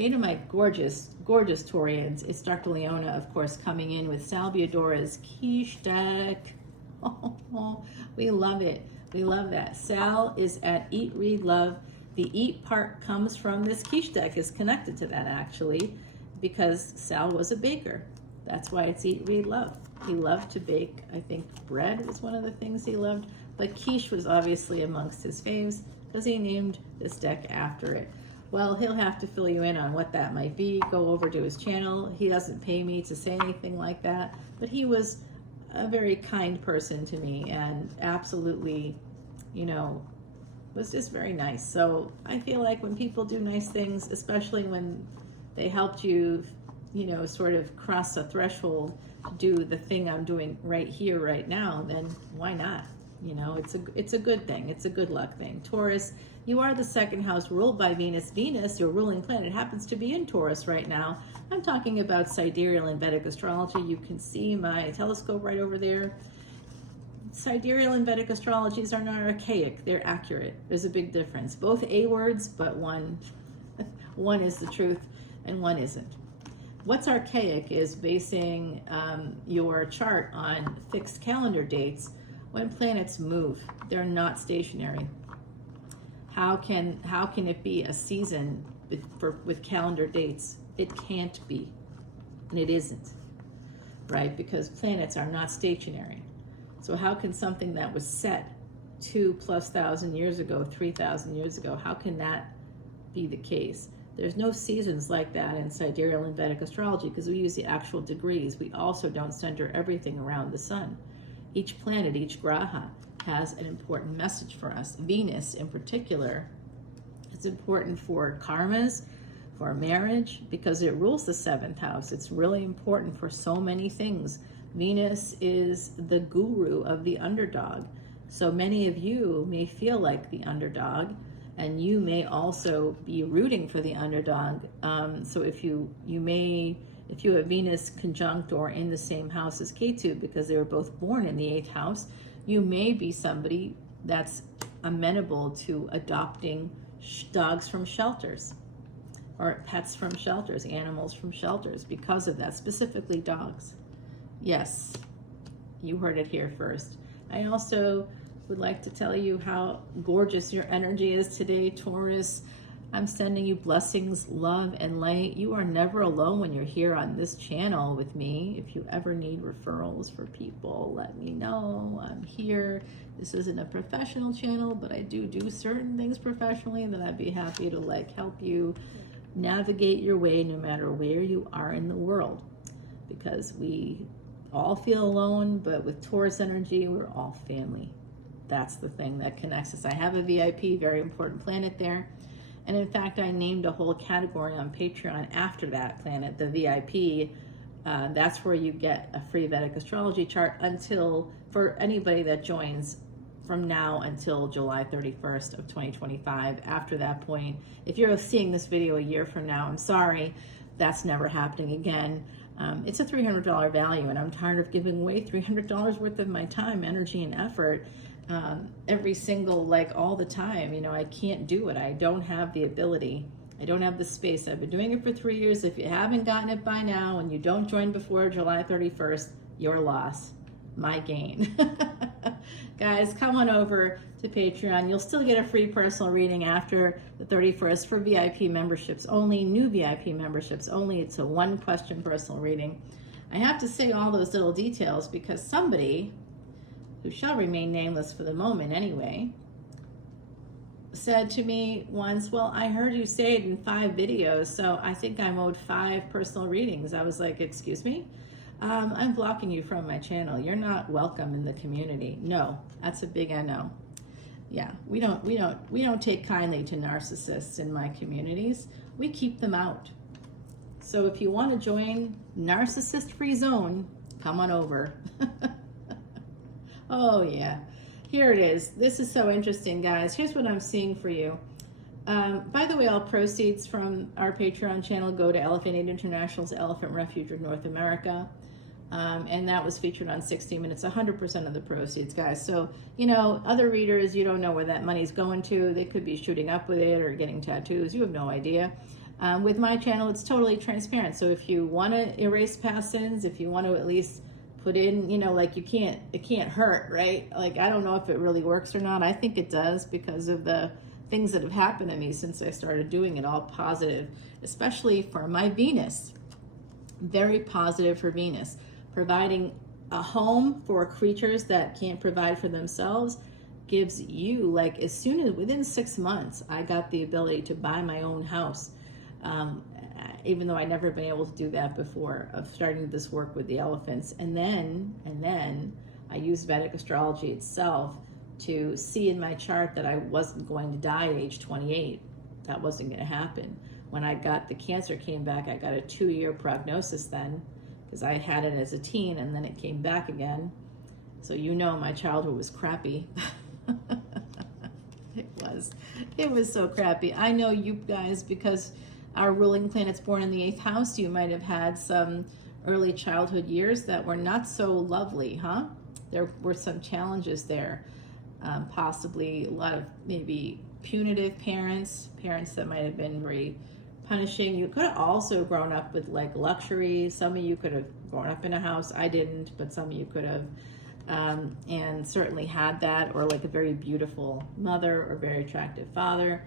Hey to my gorgeous, gorgeous Taurians. It's Dr. Leona, of course, coming in with Salviadora's quiche deck. Oh, we love it. We love that. Sal is at Eat, Read, Love. The eat part comes from this quiche deck, is connected to that actually, because Sal was a baker. That's why it's Eat, Read, Love. He loved to bake. I think bread was one of the things he loved, but quiche was obviously amongst his faves because he named this deck after it. Well, he'll have to fill you in on what that might be. Go over to his channel. He doesn't pay me to say anything like that, but he was a very kind person to me and absolutely, you know, was just very nice. So I feel like when people do nice things, especially when they helped you, you know, sort of cross a threshold to do the thing I'm doing right here, right now, then why not? You know, it's a good thing. It's a good luck thing. Taurus, you are the second house ruled by Venus. Venus, your ruling planet, happens to be in Taurus right now. I'm talking about sidereal and Vedic astrology. You can see my telescope right over there. Sidereal and Vedic astrologies are not archaic. They're accurate. There's a big difference. Both A words, but one is the truth and one isn't. What's archaic is basing your chart on fixed calendar dates. When planets move, they're not stationary. How can it be a season with calendar dates? It can't be, and it isn't, right? Because planets are not stationary. So how can something that was set 2,000+ years ago, 3,000 years ago, how can that be the case? There's no seasons like that in sidereal and Vedic astrology because we use the actual degrees. We also don't center everything around the sun. Each planet, each graha, has an important message for us. Venus, in particular, is important for karmas, for marriage, because it rules the 7th house. It's really important for so many things. Venus is the guru of the underdog. So many of you may feel like the underdog, and you may also be rooting for the underdog. So if you have Venus conjunct or in the same house as Ketu, because they were both born in the 8th house, you may be somebody that's amenable to adopting dogs from shelters or pets from shelters, animals from shelters, because of that, specifically dogs. Yes, you heard it here first. I also would like to tell you how gorgeous your energy is today, Taurus. I'm sending you blessings, love, and light. You are never alone when you're here on this channel with me. If you ever need referrals for people, let me know. I'm here. This isn't a professional channel, but I do certain things professionally that I'd be happy to help you navigate your way no matter where you are in the world. Because we all feel alone, but with Taurus energy, we're all family. That's the thing that connects us. I have a VIP, very important planet there. And in fact, I named a whole category on Patreon after that planet, the VIP. That's where you get a free Vedic astrology chart for anybody that joins from now until July 31st of 2025. After that point, if you're seeing this video a year from now, I'm sorry, that's never happening again. It's a $300 value, and I'm tired of giving away $300 worth of my time, energy, and effort every single, all the time. You know, I can't do it. I don't have the ability. I don't have the space. I've been doing it for 3 years. If you haven't gotten it by now and you don't join before July 31st, your loss, my gain. Guys, come on over to Patreon. You'll still get a free personal reading after the 31st for VIP memberships only, new VIP memberships only. It's a 1-question personal reading. I have to say all those little details because somebody, who shall remain nameless for the moment anyway, said to me once, well, I heard you say it in 5 videos, so I think I'm owed 5 personal readings. I was like, excuse me? I'm blocking you from my channel. You're not welcome in the community. No, that's a big no. Yeah, we don't take kindly to narcissists in my communities. We keep them out. So if you want to join Narcissist-Free Zone, come on over. Oh yeah, here it is. This is so interesting, guys. Here's what I'm seeing for you. By the way, all proceeds from our Patreon channel go to Elephant Aid International's Elephant Refuge of North America. And that was featured on 60 Minutes, 100% of the proceeds, guys. So, you know, other readers, you don't know where that money's going to. They could be shooting up with it or getting tattoos. You have no idea. With my channel, it's totally transparent. So if you want to erase past sins, if you want to at least put in, you know, like it can't hurt, right? Like, I don't know if it really works or not. I think it does because of the things that have happened to me since I started doing it, all positive, especially for my Venus. Very positive for Venus. Providing a home for creatures that can't provide for themselves gives you, like, as soon as within 6 months, I got the ability to buy my own house. Even though I'd never been able to do that before, of starting this work with the elephants. And then I used Vedic Astrology itself to see in my chart that I wasn't going to die at age 28. That wasn't going to happen. When I got the cancer came back, I got a 2-year prognosis then, because I had it as a teen and then it came back again. So you know my childhood was crappy. It was so crappy. I know you guys, because our ruling planet's born in the 8th house, you might have had some early childhood years that were not so lovely, huh? There were some challenges there. Possibly a lot of maybe punitive parents that might have been very punishing. You could have also grown up with like luxury. Some of you could have grown up in a house. I didn't, but some of you could have. And certainly had that, or like a very beautiful mother or very attractive father.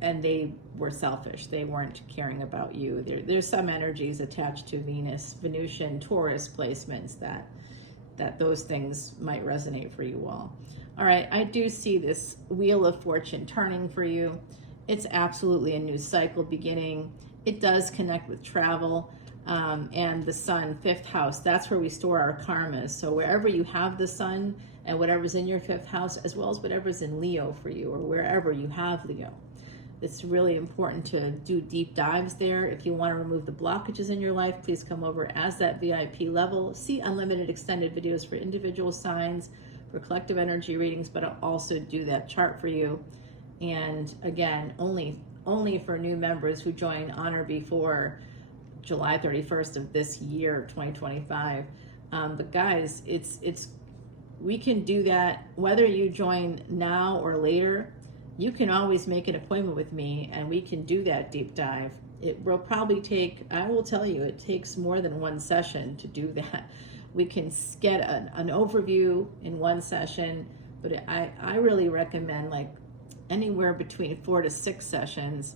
And they were selfish. They weren't caring about you. There's some energies attached to Venus, Venusian, Taurus placements that those things might resonate for you all. All right, I do see this Wheel of Fortune turning for you. It's absolutely a new cycle beginning. It does connect with travel. And the sun, 5th house, that's where we store our karmas. So wherever you have the sun and whatever's in your 5th house, as well as whatever's in Leo for you, or wherever you have Leo, it's really important to do deep dives there. If you want to remove the blockages in your life, please come over as that VIP level. See unlimited extended videos for individual signs, for collective energy readings, but I'll also do that chart for you. And again, only for new members who join on or before July 31st of this year, 2025. But guys, we can do that whether you join now or later. You can always make an appointment with me and we can do that deep dive. It will probably take, I will tell you, it takes more than one session to do that. We can get an overview in one session, but I really recommend like anywhere between 4 to 6 sessions,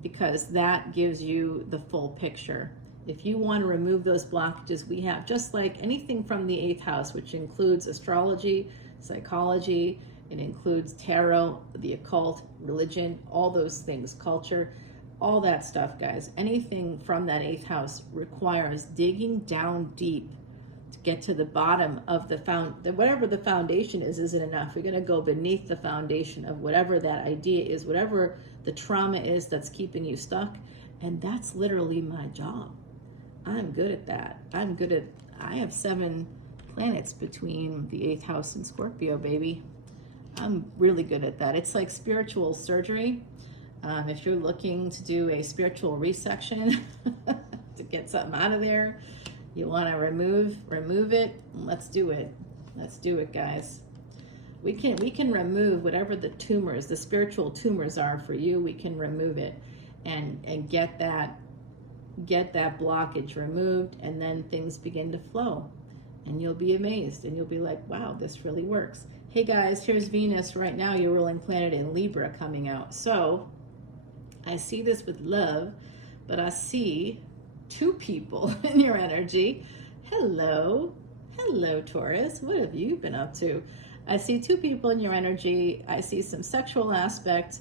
because that gives you the full picture. If you want to remove those blockages, we have, just like anything from the 8th house, which includes astrology, psychology, it includes tarot, the occult, religion, all those things, culture, all that stuff, guys. Anything from that 8th house requires digging down deep to get to the bottom of whatever the foundation isn't enough. We're going to go beneath the foundation of whatever that idea is, whatever the trauma is that's keeping you stuck. And that's literally my job. I'm good at that. I have 7 planets between the 8th house and Scorpio, baby. I'm really good at that. It's like spiritual surgery. If you're looking to do a spiritual resection to get something out of there, you want to remove it, let's do it. Let's do it, guys. We can remove whatever the tumors, the spiritual tumors are for you. We can remove it and get that blockage removed, and then things begin to flow. And you'll be amazed and you'll be like, wow, this really works. Hey guys, here's Venus right now, your ruling planet in Libra coming out. So I see this with love, but I see 2 people in your energy. Hello Taurus, what have you been up to? I see 2 people in your energy. I see some sexual aspect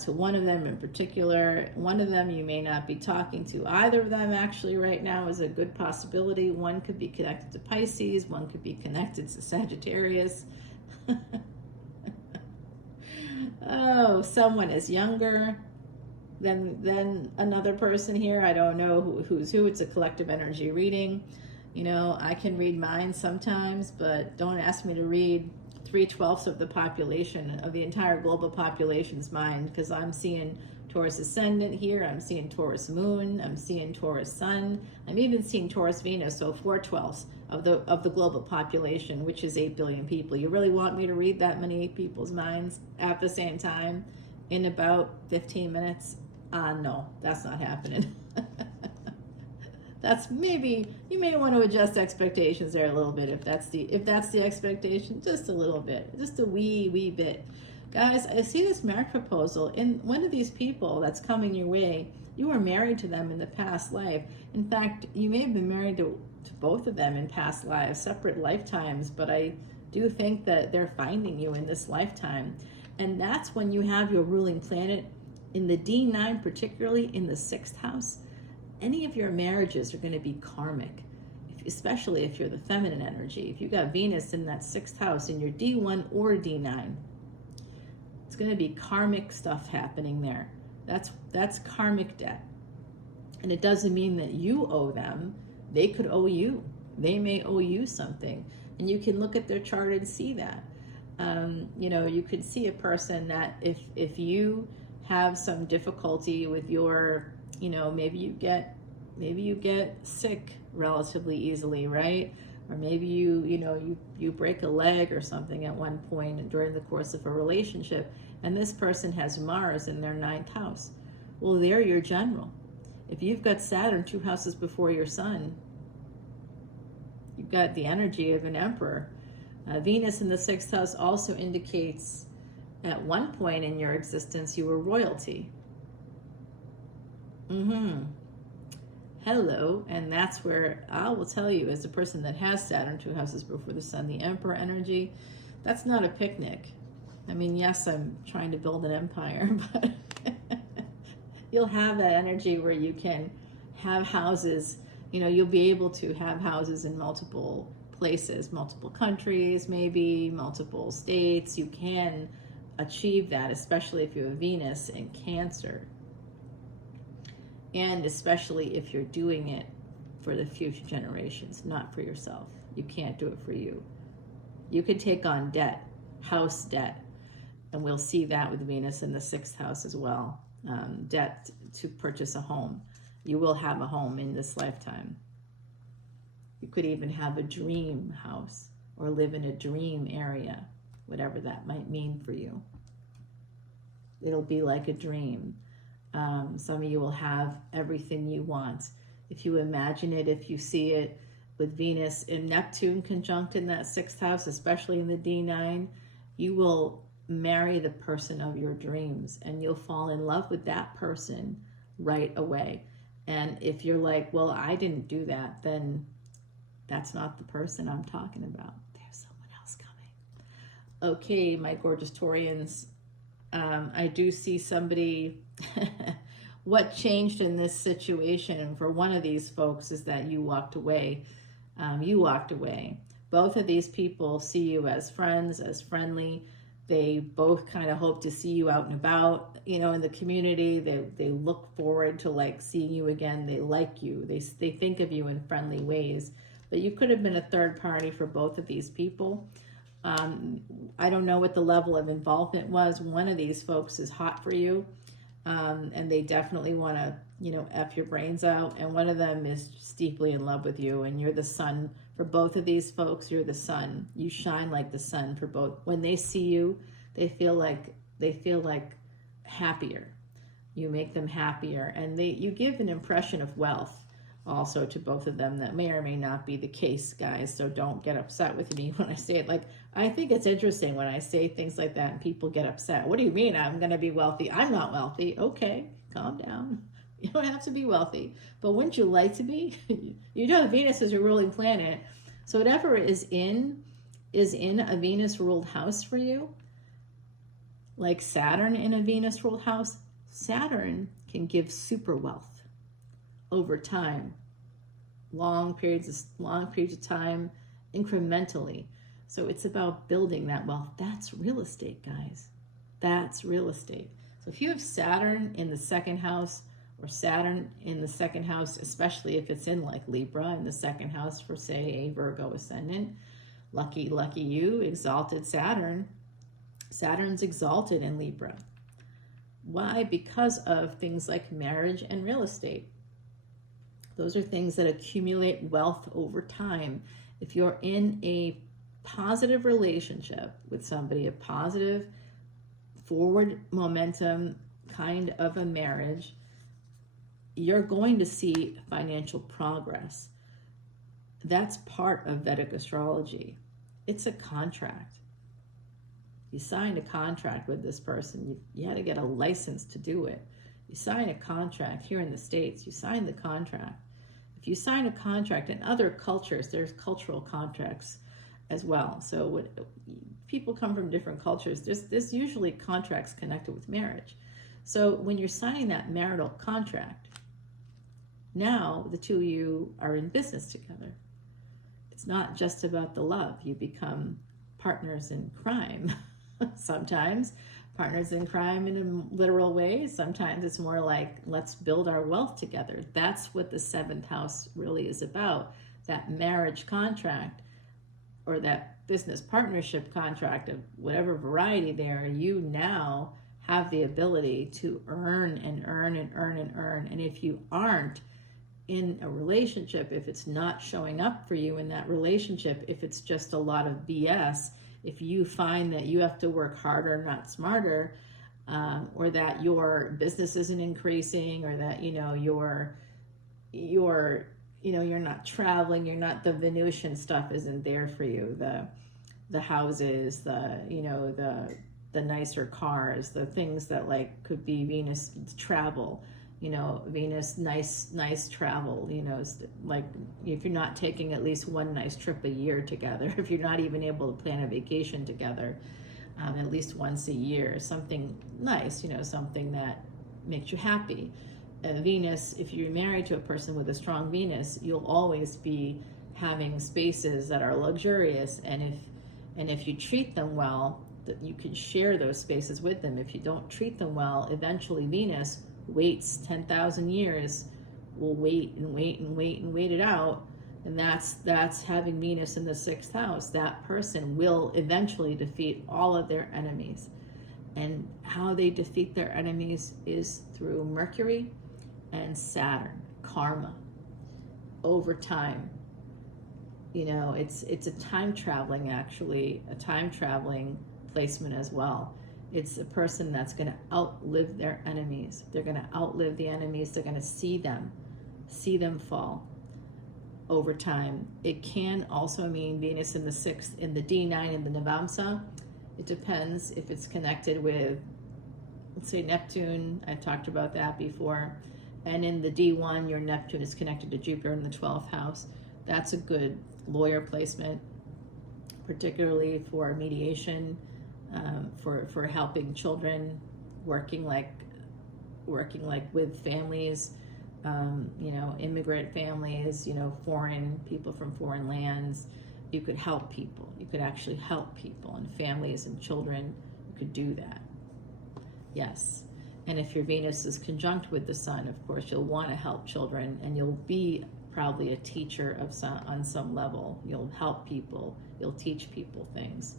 to one of them in particular. One of them you may not be talking to. Either of them actually right now is a good possibility. One could be connected to Pisces, one could be connected to Sagittarius. Oh, someone is younger than another person here. I don't know who's who. It's a collective energy reading. You know, I can read minds sometimes, but don't ask me to read 3/12 of the population, of the entire global population's mind, because I'm seeing Taurus Ascendant here, I'm seeing Taurus Moon, I'm seeing Taurus Sun, I'm even seeing Taurus Venus, so 4/12 of the global population, which is 8 billion people. You really want me to read that many people's minds at the same time? in about 15 minutes. No, that's not happening. That's maybe, you may want to adjust expectations there a little bit if that's the expectation, just a little bit, just a wee bit. Guys, I see this marriage proposal, and one of these people that's coming your way, you were married to them in the past life. In fact, you may have been married to both of them in past lives, separate lifetimes, but I do think that they're finding you in this lifetime. And that's when you have your ruling planet in the D9, particularly in the 6th house. Any of your marriages are going to be karmic, especially if you're the feminine energy. If you got Venus in that 6th house in your D1 or D9, it's going to be karmic stuff happening there. That's karmic debt. And it doesn't mean that you owe them. They could owe you. They may owe you something. And you can look at their chart and see that. You know, you could see a person that if you have some difficulty with your, you know, maybe you get sick relatively easily, right? Or maybe you break a leg or something at one point during the course of a relationship, and this person has Mars in their 9th house. Well, they're your general. If you've got Saturn 2 houses before your sun, you've got the energy of an emperor. Venus in the 6th house also indicates at one point in your existence you were royalty. Hello, and that's where I will tell you, as a person that has Saturn 2 houses before the sun, the Emperor energy, that's not a picnic. I mean, yes, I'm trying to build an empire, but you'll have that energy where you can have houses, you know, you'll be able to have houses in multiple places, multiple countries, maybe multiple states. You can achieve that, especially if you have Venus in Cancer. And especially if you're doing it for the future generations, not for yourself. You can't do it for you. You could take on debt, house debt, and we'll see that with Venus in the 6th house as well. Debt to purchase a home. You will have a home in this lifetime. You could even have a dream house or live in a dream area, whatever that might mean for you. It'll be like a dream. Some of you will have everything you want. If you imagine it, if you see it with Venus and Neptune conjunct in that 6th house, especially in the D9, you will marry the person of your dreams and you'll fall in love with that person right away. And if you're like, well, I didn't do that, then that's not the person I'm talking about. There's someone else coming. Okay, my gorgeous Taurians, I do see somebody. What changed in this situation for one of these folks is that you walked away. Both of these people see you as friends, as friendly. They both kind of hope to see you out and about, you know, in the community. They look forward to like seeing you again. They like you. They think of you in friendly ways. But you could have been a third party for both of these people. I don't know what the level of involvement was. One of these folks is hot for you, and they definitely want to, you know, F your brains out. And one of them is just deeply in love with you, and you're the sun for both of these folks. You're the sun. You shine like the sun for both. When they see you, they feel like happier. You make them happier, and you give an impression of wealth also to both of them. That may or may not be the case, guys, so don't get upset with me when I say it. Like, I think it's interesting when I say things like that and people get upset. What do you mean I'm going to be wealthy? I'm not wealthy. Okay, calm down. You don't have to be wealthy, but wouldn't you like to be? You know, Venus is your ruling planet, so whatever is in a Venus ruled house for you, like Saturn in a Venus ruled house. Saturn can give super wealth over time, long periods of time, incrementally. So it's about building that wealth. That's real estate, guys. That's real estate. So if you have Saturn in the 2nd house, or Saturn in the 2nd house, especially if it's in like Libra in the 2nd house for, say, a Virgo ascendant, lucky you, exalted Saturn. Saturn's exalted in Libra. Why? Because of things like marriage and real estate. Those are things that accumulate wealth over time. If you're in a positive relationship with somebody, a positive forward momentum kind of a marriage, you're going to see financial progress. That's part of Vedic astrology. It's a contract. You signed a contract with this person. You had to get a license to do it. You sign a contract here in the States. You sign the contract. If you sign a contract in other cultures, there's cultural contracts as well. So when people come from different cultures, there's usually contracts connected with marriage. So when you're signing that marital contract, now the two of you are in business together. It's not just about the love. You become partners in crime. Sometimes partners in crime in a literal way. Sometimes it's more like, let's build our wealth together. That's what the 7th house really is about. That marriage contract, or that business partnership contract of whatever variety there, you now have the ability to earn and earn and earn and earn. And if you aren't in a relationship, if it's not showing up for you in that relationship, if it's just a lot of BS, if you find that you have to work harder, not smarter, or that your business isn't increasing, or that, you're not traveling, the Venusian stuff isn't there for you, the houses, the nicer cars, the things that like could be Venus travel, Venus, nice travel, like if you're not taking at least one nice trip a year together, if you're not even able to plan a vacation together, at least once a year, something nice, something that makes you happy. Venus, if you're married to a person with a strong Venus, you'll always be having spaces that are luxurious, and if you treat them well, that you can share those spaces with them. If you don't treat them well, eventually Venus waits 10,000 years, will wait and wait and wait and wait it out, and that's having Venus in the 6th house. That person will eventually defeat all of their enemies, and how they defeat their enemies is through Mercury and Saturn, karma, over time. It's a time traveling placement as well. It's a person that's going to outlive their enemies. They're going to outlive the enemies. They're going to see them fall over time. It can also mean Venus in the 6th, in the D9 and the Navamsa. It depends if it's connected with, let's say, Neptune. I talked about that before. And in the D1, your Neptune is connected to Jupiter in the 12th house. That's a good lawyer placement, particularly for mediation, for helping children, working like with families, immigrant families, foreign people from foreign lands. You could help people. You could actually help people and families and children. You could do that. Yes. And if your Venus is conjunct with the Sun, of course, you'll want to help children, and you'll be probably a teacher on some level. You'll help people. You'll teach people things.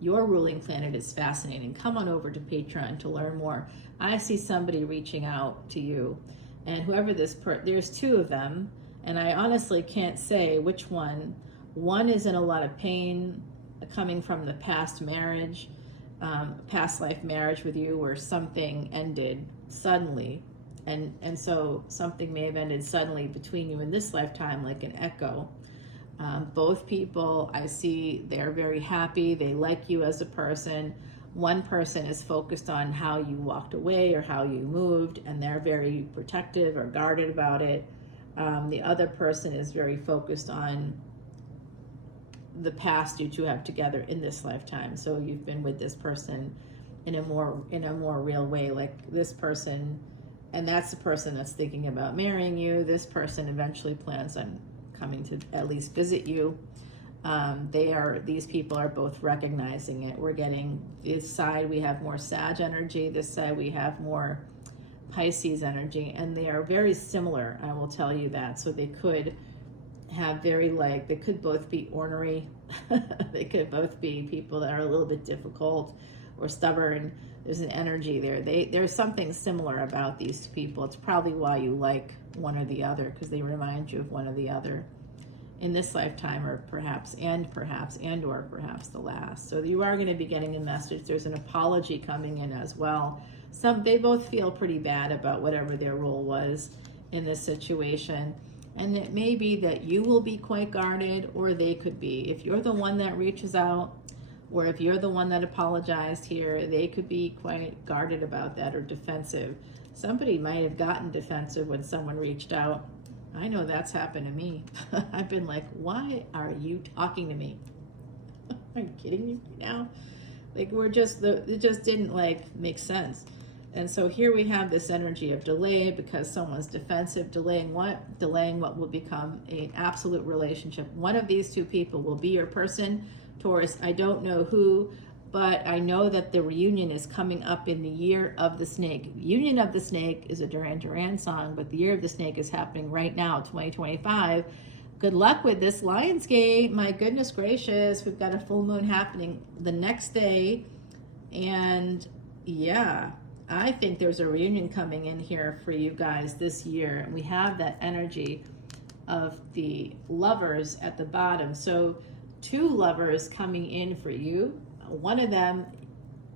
Your ruling planet is fascinating. Come on over to Patreon to learn more. I see somebody reaching out to you, and whoever there's 2 of them, and I honestly can't say which one. One is in a lot of pain, coming from the past marriage, past life marriage with you, where something ended suddenly, and so something may have ended suddenly between you in this lifetime, like an echo. Both people, I see, they're very happy. They like you as a person. One person is focused on how you walked away or how you moved, and they're very protective or guarded about it. The other person is very focused on the past you two have together in this lifetime. So you've been with this person in a more real way, like this person, and that's the person that's thinking about marrying you. This person eventually plans on coming to at least visit you. These people are both recognizing it. We're getting this side, we have more Sag energy. This side, we have more Pisces energy, and they are very similar. I will tell you that. So they could have they could both be ornery. They could both be people that are a little bit difficult or stubborn. There's an energy there. There's something similar about these people. It's probably why you like one or the other, because they remind you of one or the other. in this lifetime, or perhaps the last. So you are going to be getting a message. There's an apology coming in as well. They both feel pretty bad about whatever their role was in this situation. And it may be that you will be quite guarded, or they could be. If you're the one that reaches out, or if you're the one that apologized here, they could be quite guarded about that, or defensive. Somebody might have gotten defensive when someone reached out. I know that's happened to me. I've been like, why are you talking to me? Are you kidding me now? Like, it just didn't like make sense. And so here we have this energy of delay because someone's defensive. Delaying what? Delaying what will become an absolute relationship. One of these two people will be your person, Taurus. I don't know who, but I know that the reunion is coming up in the year of the snake. Union of the Snake is a Duran Duran song, but the year of the snake is happening right now, 2025. Good luck with this, Lionsgate. My goodness gracious, we've got a full moon happening the next day. And yeah, I think there's a reunion coming in here for you guys this year. And we have that energy of the Lovers at the bottom. So 2 lovers coming in for you. One of them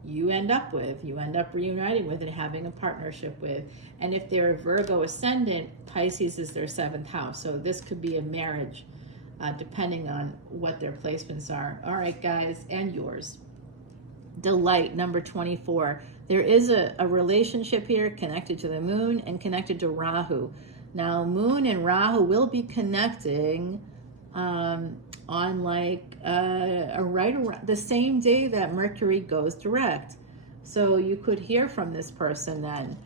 you end up reuniting with and having a partnership with. And if they're a Virgo ascendant, Pisces is their 7th house. So this could be a marriage, depending on what their placements are. All right, guys, and yours. Delight, number 24. There is a relationship here connected to the moon and connected to Rahu. Now, moon and Rahu will be connecting on like right around the same day that Mercury goes direct. So you could hear from this person then.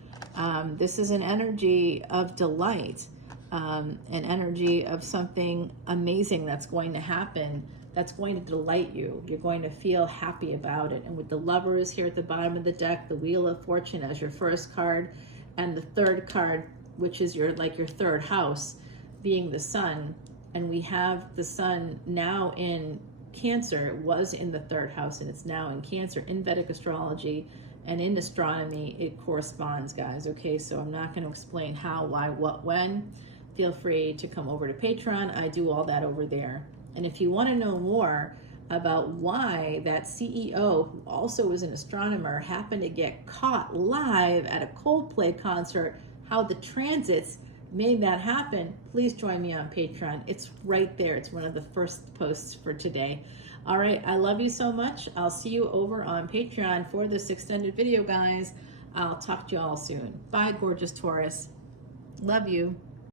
This is an energy of delight, an energy of something amazing that's going to happen, that's going to delight you. You're going to feel happy about it. And with the Lovers here at the bottom of the deck, the Wheel of Fortune as your first card, and the 3rd card, which is your 3rd house, being the Sun. And we have the Sun now in Cancer. It was in the 3rd house and it's now in Cancer. In Vedic Astrology and in astronomy, it corresponds, guys. Okay, so I'm not going to explain how, why, what, when. Feel free to come over to Patreon. I do all that over there. And if you want to know more about why that CEO, who also is an astronomer, happened to get caught live at a Coldplay concert, how the transits made that happen, please join me on Patreon. It's right there. It's one of the first posts for today. All right, I love you so much. I'll see you over on Patreon for this extended video, guys. I'll talk to you all soon. Bye, gorgeous Taurus. Love you.